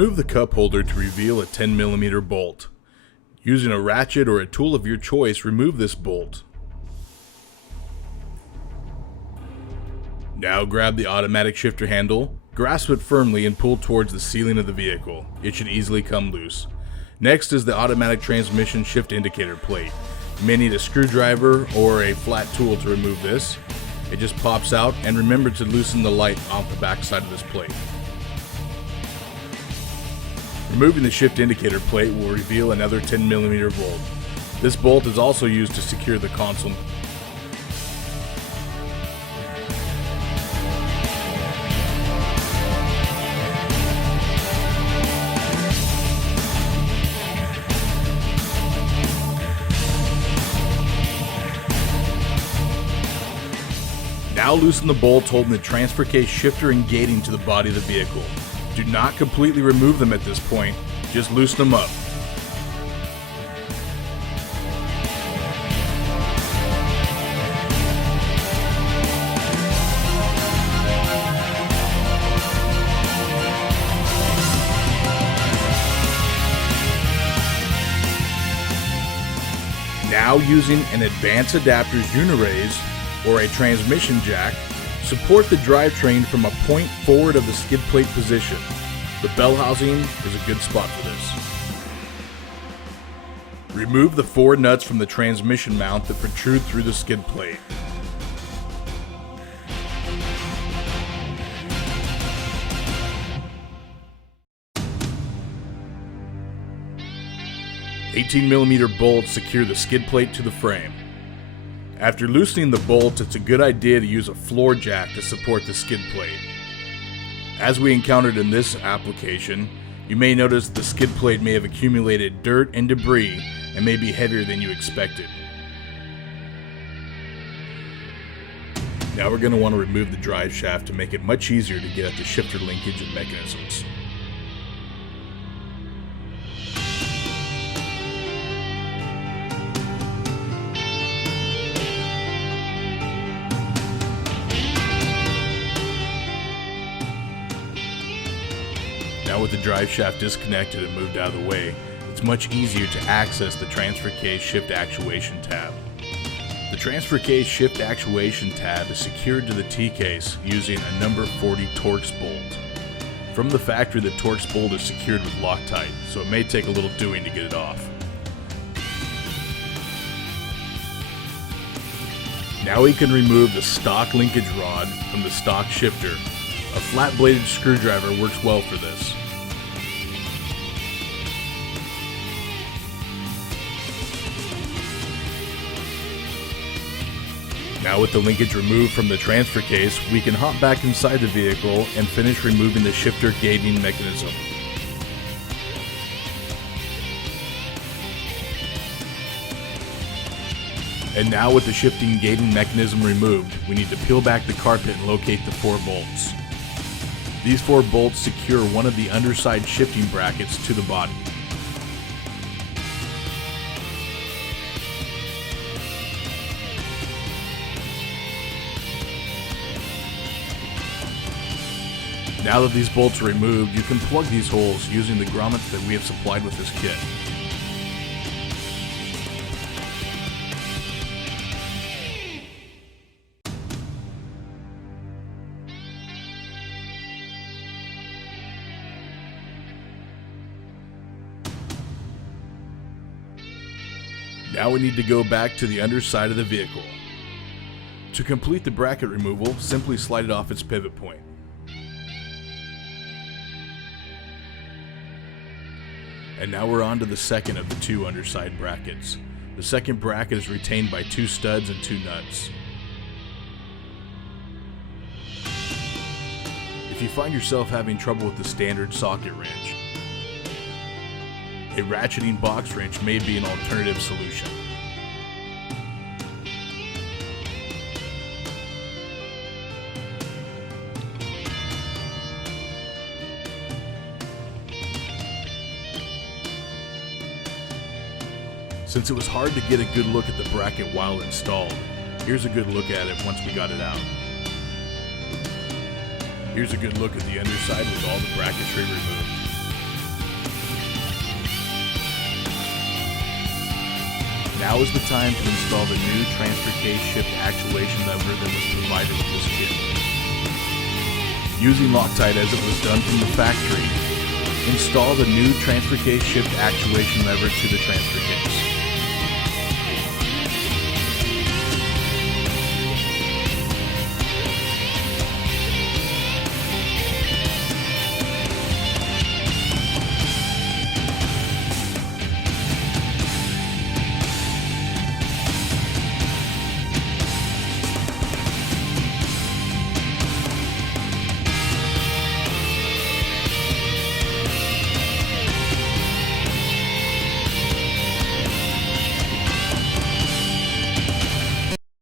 Remove the cup holder to reveal a 10mm bolt. Using a ratchet or a tool of your choice, remove this bolt. Now grab the automatic shifter handle, grasp it firmly and pull towards the ceiling of the vehicle. It should easily come loose. Next is the automatic transmission shift indicator plate. You may need a screwdriver or a flat tool to remove this. It just pops out, and remember to loosen the light off the back side of this plate. Removing the shift indicator plate will reveal another 10mm bolt. This bolt is also used to secure the console. Now loosen the bolts holding the transfer case shifter and gating to the body of the vehicle. Do not completely remove them at this point, just loosen them up. Now using an advanced adapter's unirays or a transmission jack, support the drivetrain from a point forward of the skid plate position. The bell housing is a good spot for this. Remove the 4 nuts from the transmission mount that protrude through the skid plate. $18mm bolts secure the skid plate to the frame. After loosening the bolts, it's a good idea to use a floor jack to support the skid plate. As we encountered in this application, you may notice the skid plate may have accumulated dirt and debris and may be heavier than you expected. Now we're going to want to remove the drive shaft to make it much easier to get at the shifter linkage and mechanisms. Now with the drive shaft disconnected and moved out of the way, it's much easier to access the transfer case shift actuation tab. The transfer case shift actuation tab is secured to the T-case using a number 40 Torx bolt. From the factory, the Torx bolt is secured with Loctite, so it may take a little doing to get it off. Now we can remove the stock linkage rod from the stock shifter. A flat-bladed screwdriver works well for this. Now with the linkage removed from the transfer case, we can hop back inside the vehicle and finish removing the shifter gating mechanism. And now with the shifting gating mechanism removed, we need to peel back the carpet and locate the 4 bolts. These 4 bolts secure one of the underside shifting brackets to the body. Now that these bolts are removed, you can plug these holes using the grommets that we have supplied with this kit. Now we need to go back to the underside of the vehicle. To complete the bracket removal, simply slide it off its pivot point. And now we're on to the second of the 2 underside brackets. The second bracket is retained by 2 studs and 2 nuts. If you find yourself having trouble with the standard socket wrench, a ratcheting box wrench may be an alternative solution. Since it was hard to get a good look at the bracket while installed, here's a good look at it once we got it out. Here's a good look at the underside with all the bracketry removed. Now is the time to install the new transfer case shift actuation lever that was provided with this kit. Using Loctite as it was done from the factory, install the new transfer case shift actuation lever to the transfer case.